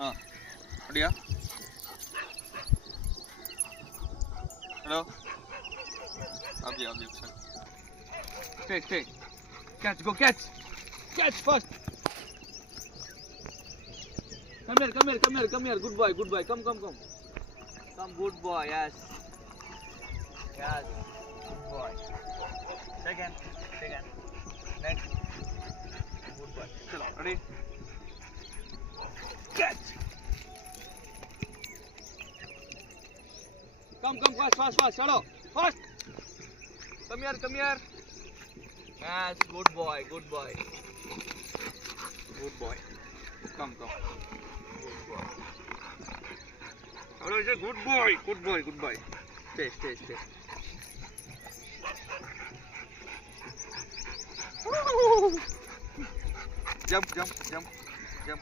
அப்படியா? Hello? Abhi, sir. Stay. Catch, go catch. Catch first. Come here. Good boy. Come. Come, good boy. Yes. Good boy. Second. Next. Good boy. Chalo, ready? Catch. Come, fast. Chalo, fast. Come here. Yes, good boy. Good boy. Come. Good boy. Hello, good boy. Stay. Jump.